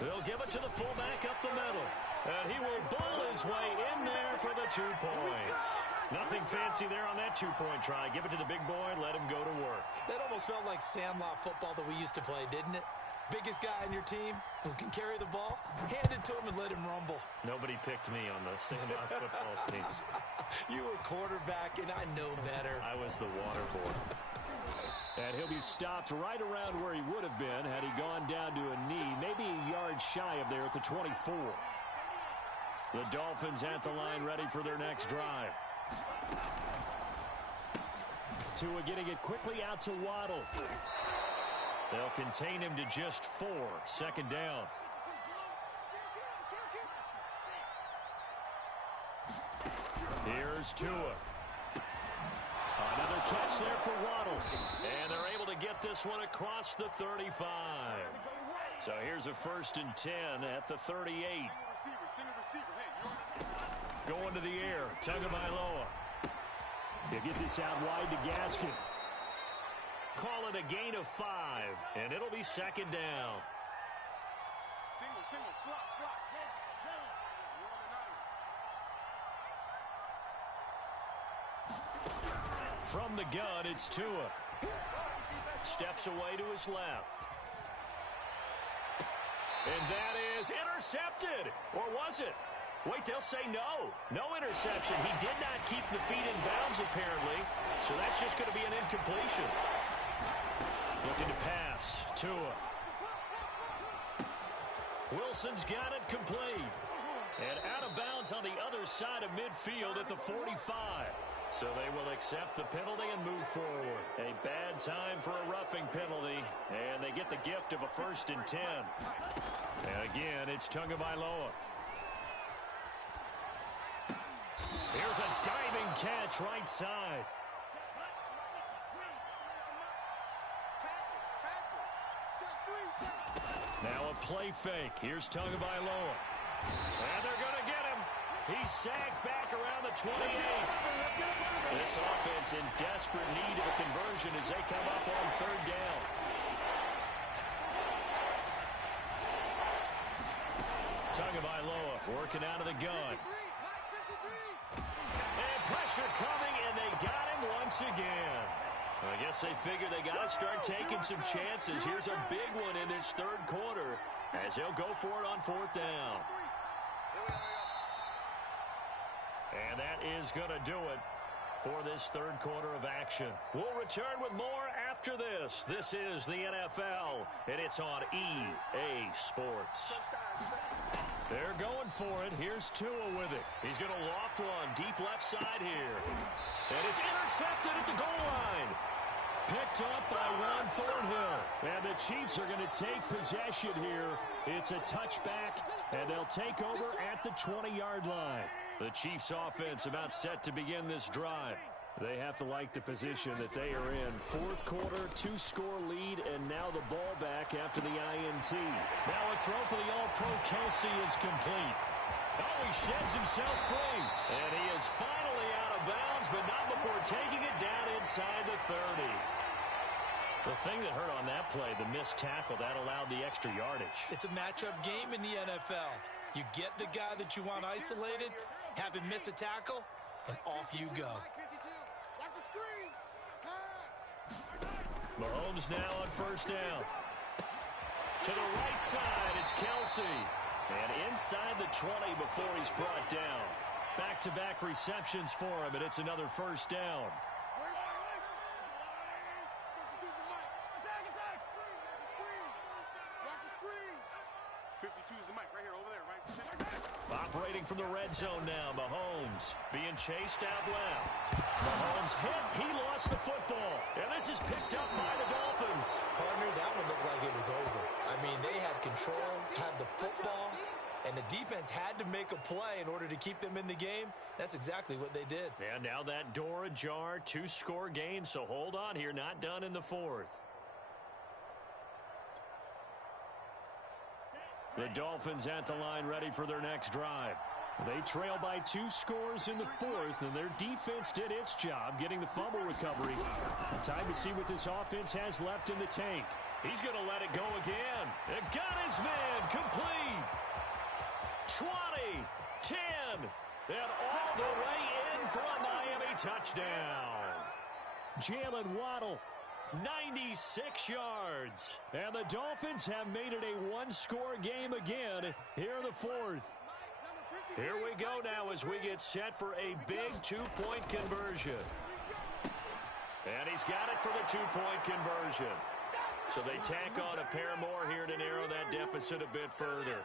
He'll give it to the fullback up the middle. And he will bull his way in there for the 2 points. Nothing fancy there on that 2-point try. Give it to the big boy and let him go to work. That almost felt like Sandlot football that we used to play, didn't it? Biggest guy on your team who can carry the ball, hand it to him and let him rumble. Nobody picked me on the Sandlot football team. You were quarterback, and I know better. I was the water boy. And he'll be stopped right around where he would have been had he gone down to a knee, maybe a yard shy of there at the 24. The Dolphins at the line ready for their next drive. Tua getting it quickly out to Waddle. They'll contain him to just 4. 2nd down. Here's Tua. Another catch there for Waddle. And they're able to get this one across the 35. So here's a 1st and 10 at the 38. Going to the air. Tagovailoa. He'll get this out wide to Gaskin. Call it a gain of 5, and it'll be 2nd down. Single, slot. From the gun, it's Tua. Steps away to his left. And that is intercepted. Or was it? Wait, they'll say no. No interception. He did not keep the feet in bounds, apparently. So that's just going to be an incompletion. Looking to pass. Tua. Wilson's got it complete. And out of bounds on the other side of midfield at the 45. So they will accept the penalty and move forward. A bad time for a roughing penalty. And they get the gift of a 1st and 10. And again, it's Tagovailoa. Here's a diving catch right side. Now a play fake. Here's Tagovailoa. And they're going to get him. He's sacked back around the 28. This offense in desperate need of a conversion as they come up on 3rd down. Tagovailoa working out of the gun. And pressure coming, and they got him once again. I guess they figure they got to start taking some chances. Here's a big one in this third quarter as he'll go for it on fourth down. And that is going to do it for this third quarter of action. We'll return with more after this. This is the NFL, and it's on EA Sports. They're going for it. Here's Tua with it. He's going to loft one deep left side here. And it's intercepted at the goal line. Picked up by Juan Thornhill. And the Chiefs are going to take possession here. It's a touchback, and they'll take over at the 20-yard line. The Chiefs offense about set to begin this drive. They have to like the position that they are in. Fourth quarter, 2-score lead, and now the ball back after the INT. Now a throw for the All-Pro Kelsey is complete. Oh, he sheds himself free. And he is finally out of bounds, but not before taking it down inside the 30. The thing that hurt on that play, the missed tackle, that allowed the extra yardage. It's a matchup game in the NFL. You get the guy that you want isolated, have him miss a tackle, and off you go. Mahomes now on first down. To the right side, it's Kelsey. And inside the 20 before he's brought down. Back-to-back receptions for him, and it's another first down. 52's the mic right here, over there, right? Operating from the red zone now, Mahomes being chased out left. Mahomes hit, he lost the football, and this is picked up by the Dolphins. Partner, that one looked like it was over. I mean, they had control, had the football, and the defense had to make a play in order to keep them in the game. That's exactly what they did. And now that door ajar, 2-score game, so hold on here, not done in the fourth. The Dolphins at the line ready for their next drive. They trail by 2 scores in the fourth, and their defense did its job getting the fumble recovery. Time to see what this offense has left in the tank. He's going to let it go again. And got his man complete. 20, 10, and all the way in for a Miami touchdown. Jalen Waddle, 96 yards. And the Dolphins have made it a 1-score game again here in the fourth. Here we go now as we get set for a big 2-point conversion. And he's got it for the 2-point conversion. So they tack on a pair more here to narrow that deficit a bit further.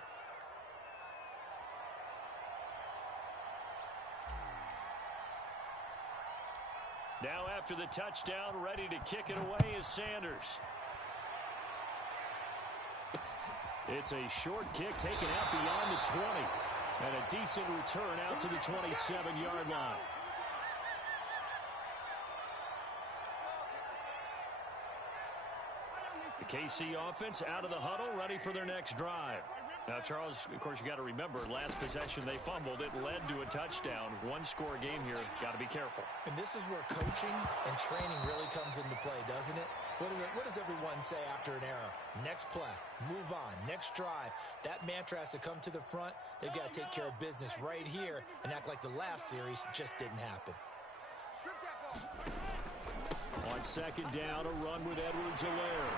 Now after the touchdown, ready to kick it away is Sanders. It's a short kick taken out beyond the 20. And a decent return out to the 27-yard line. The KC offense out of the huddle, ready for their next drive. Now, Charles, of course, you got to remember, last possession they fumbled. It led to a touchdown. 1-score game here. Got to be careful. And this is where coaching and training really comes into play, doesn't it? What does everyone say after an error? Next play, move on, next drive. That mantra has to come to the front. They've got to take care of business right here and act like the last series just didn't happen. On second down, a run with Edwards-Helaire.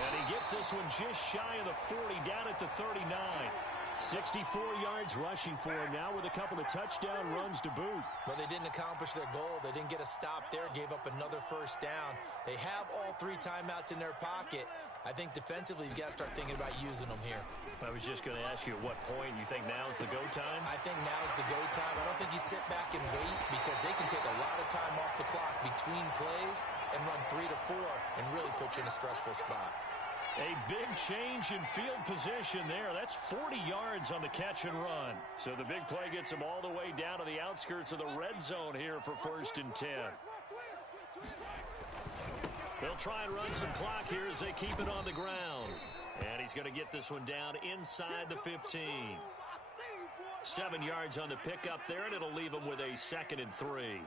And he gets this one just shy of the 40, down at the 39. 64 yards rushing for him now with a couple of touchdown runs to boot. Well, they didn't accomplish their goal. They didn't get a stop there, gave up another first down. They have all 3 timeouts in their pocket. I think defensively, you've got to start thinking about using them here. I was just going to ask you at what point you think now's the go time? I think now's the go time. I don't think you sit back and wait because they can take a lot of time off the clock between plays and run 3 to 4 and really put you in a stressful spot. A big change in field position there. That's 40 yards on the catch and run. So the big play gets them all the way down to the outskirts of the red zone here for 1st and 10. They'll try and run some clock here as they keep it on the ground. And he's going to get this one down inside the 15. 7 yards on the pickup there, and it'll leave them with a 2nd and 3.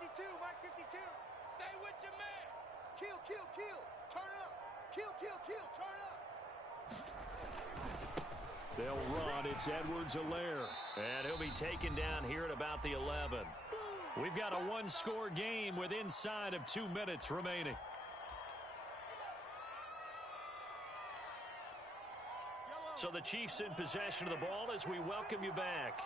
52, Mike 52. Stay with your man. Kill, kill, kill. Turn up. Kill, kill, kill. Turn up. They'll run. It's Edwards-Helaire. And he'll be taken down here at about the 11. We've got a one-score game with inside of 2 minutes remaining. So the Chiefs in possession of the ball as we welcome you back.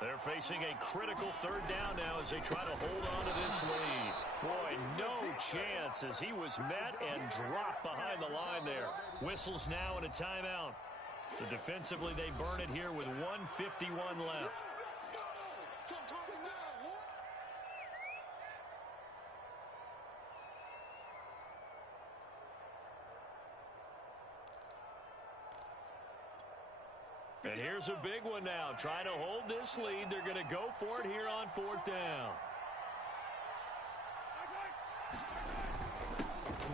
They're facing a critical third down now as they try to hold on to this lead. Boy, no chance as he was met and dropped behind the line there. Whistles now and a timeout. So defensively they burn it here with 1:51 left. And here's a big one now. Trying to hold this lead. They're going to go for it here on 4th down.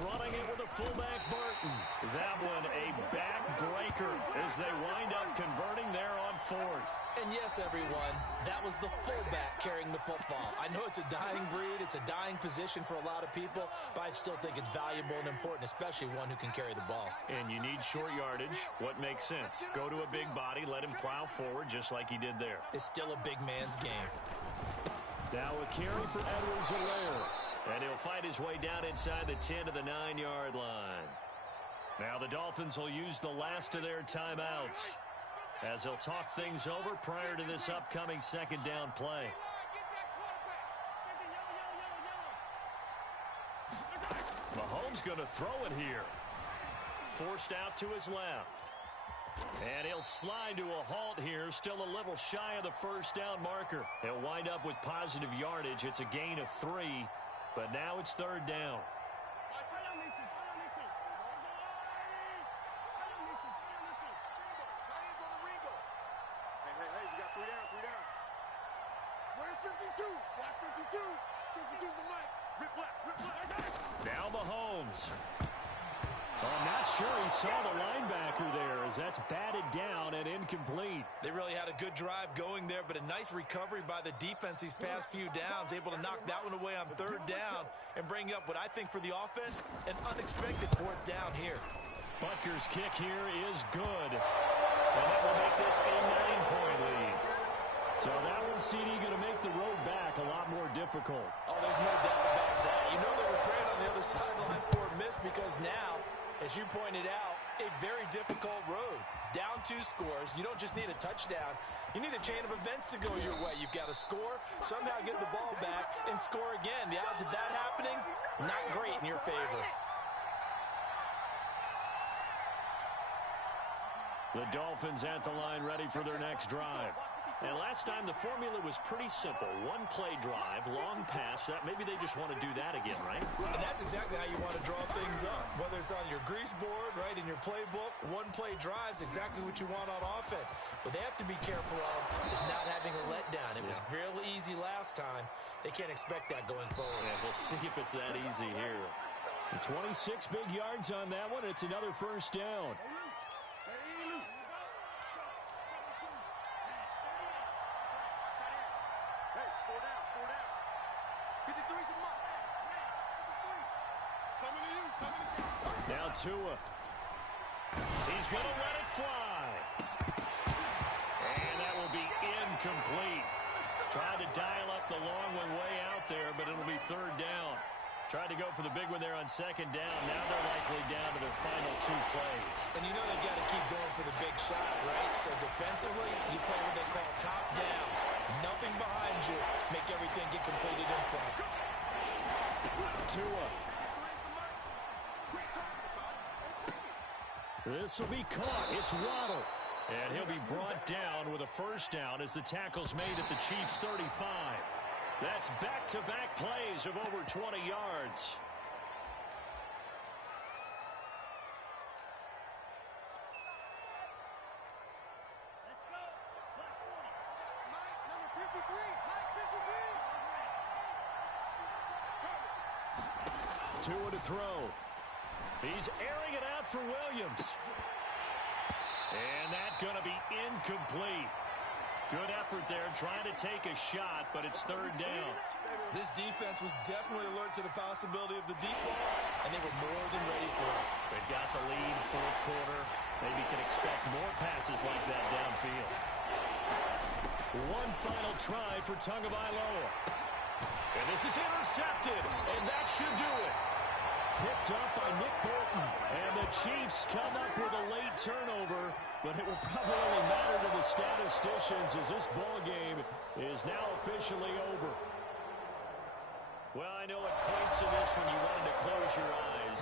Running it with a fullback, Burton. That one a backbreaker as they wind up converting there on 4th. And yes, everyone, that was the fullback carrying the football. I know it's a dying breed, it's a dying position for a lot of people, but I still think it's valuable and important, especially one who can carry the ball. And you need short yardage. What makes sense? Go to a big body, let him plow forward just like he did there. It's still a big man's game. Now a carry for Edwards-Helaire. And he'll fight his way down inside the 10 to the 9-yard line. Now the Dolphins will use the last of their timeouts as they'll talk things over prior to this upcoming second down play. Mahomes going to throw it here. Forced out to his left. And he'll slide to a halt here, still a little shy of the first down marker. He'll wind up with positive yardage. It's a gain of 3, but now it's 3rd down. Now Mahomes. I'm not sure he saw the linebacker there as that's batted down and incomplete. They really had a good drive going there, but a nice recovery by the defense these past few downs, able to knock that one away on 3rd down and bring up what I think for the offense, an unexpected 4th down here. Butker's kick here is good. And that will make this a 9-point lead. So that one, CD, going to make the road back a lot more difficult. Oh, there's no doubt about that. You know they were praying on the other sideline for a miss because now, as you pointed out, a very difficult road. Down 2 scores. You don't just need a touchdown. You need a chain of events to go your way. You've got to score, somehow get the ball back, and score again. The odds of that happening, not great in your favor. The Dolphins at the line ready for their next drive. And last time the formula was pretty simple. 1-play drive, long pass. That maybe they just want to do that again, right? And that's exactly how you want to draw things up. Whether it's on your grease board, right, in your playbook, 1-play drive's exactly what you want on offense. What they have to be careful of is not having a letdown. It was real easy last time. They can't expect that going forward. Yeah, we'll see if it's that easy here. 26 big yards on that one. It's another first down. Now Tua. He's going to let it fly. And that will be incomplete. Tried to dial up the long one way out there, but it'll be 3rd down. Tried to go for the big one there on 2nd down. Now they're likely down to their final 2 plays. And you know they've got to keep going for the big shot, right? So defensively, you play what they call top down. Nothing behind you. Make everything get completed in front. Tua. This will be caught. It's Waddle. And he'll be brought down with a first down as the tackle's made at the Chiefs' 35. That's back-to-back plays of over 20 yards. Let's go. Mike, number 53. Mike, 53. Tua to throw. He's airing it out for Williams. And that's going to be incomplete. Good effort there, trying to take a shot, but it's third down. This defense was definitely alert to the possibility of the deep ball, and they were more than ready for it. They've got the lead, fourth quarter. Maybe can expect more passes like that downfield. One final try for Tagovailoa. And this is intercepted, and that should do it. Picked up by Nick Bolton. And the Chiefs come up with a late turnover, but it will probably only matter to the statisticians as this ball game is now officially over. Well, I know at points in this one you wanted to close your eyes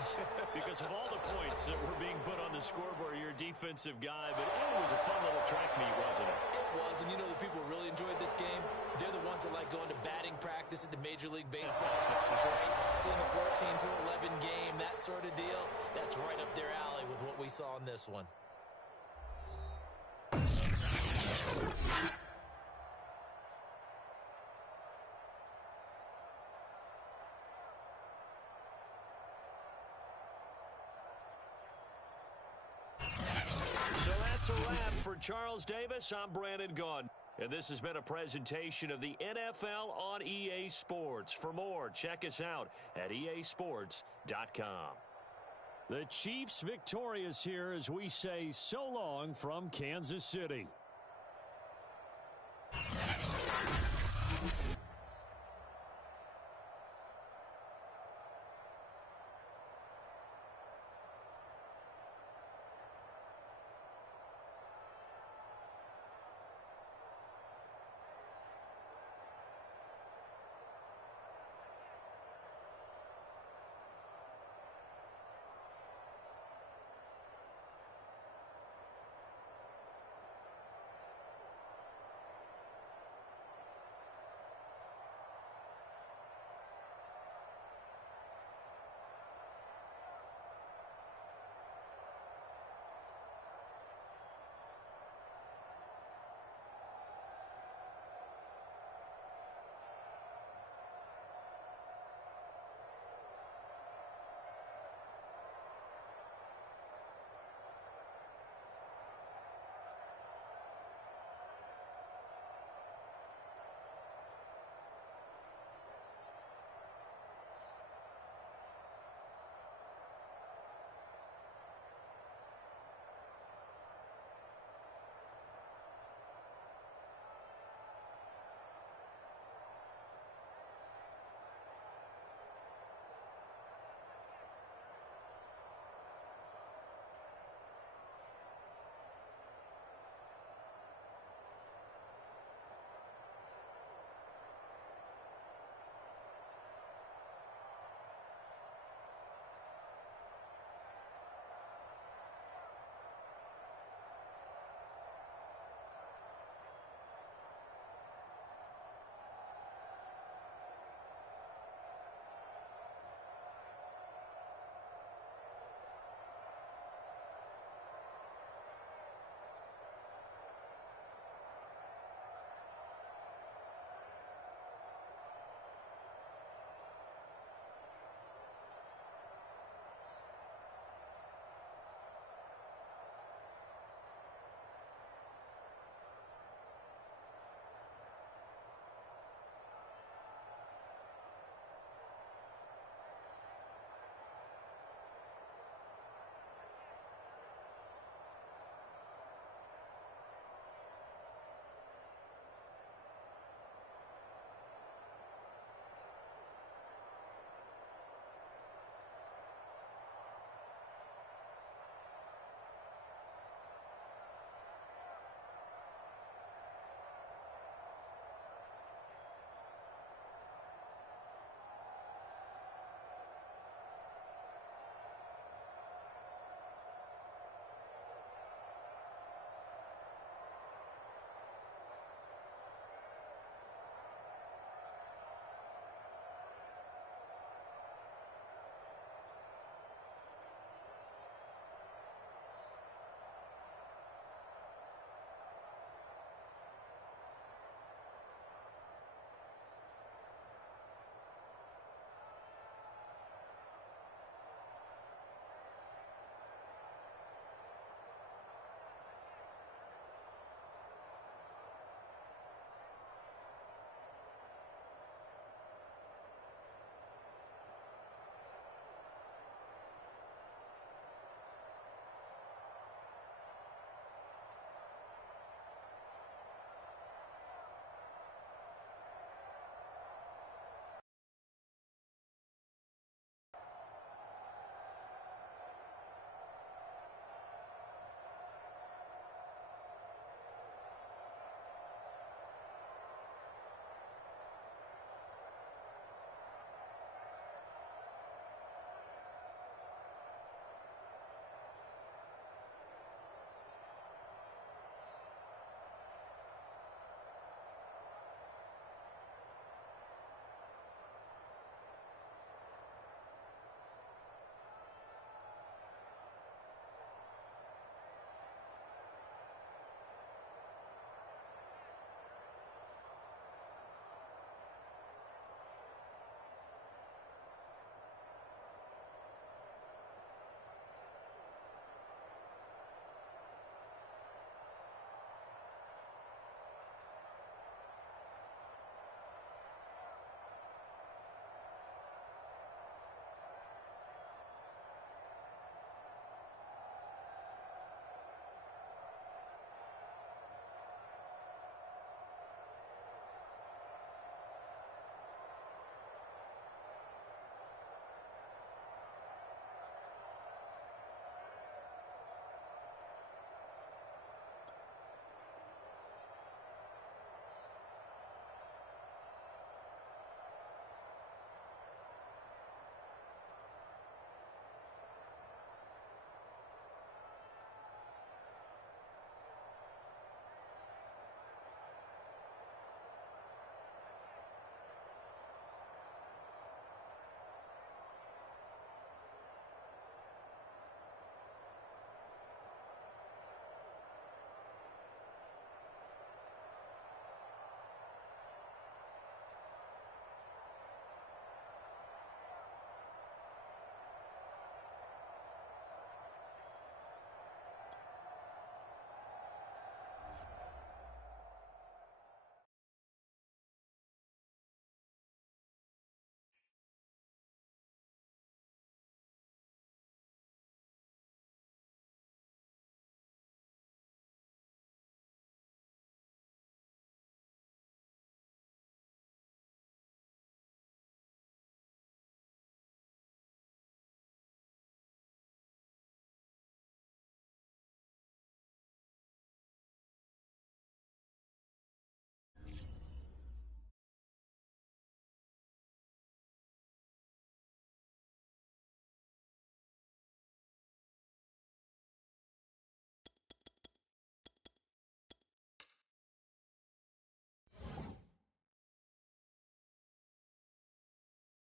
because of all the points that were being put on the scoreboard. You're a defensive guy, but it was a fun little track meet, wasn't it? It was, and you know the people who really enjoyed this game? They're the ones that like going to batting practice at the Major League Baseball parks, right? Seeing the 14-11 game, that sort of deal, that's right up their alley with what we saw in this one. So that's a wrap for Charles Davis. I'm Brandon Gaudin. And this has been a presentation of the NFL on EA Sports. For more, check us out at easports.com. The Chiefs victorious here as we say so long from Kansas City.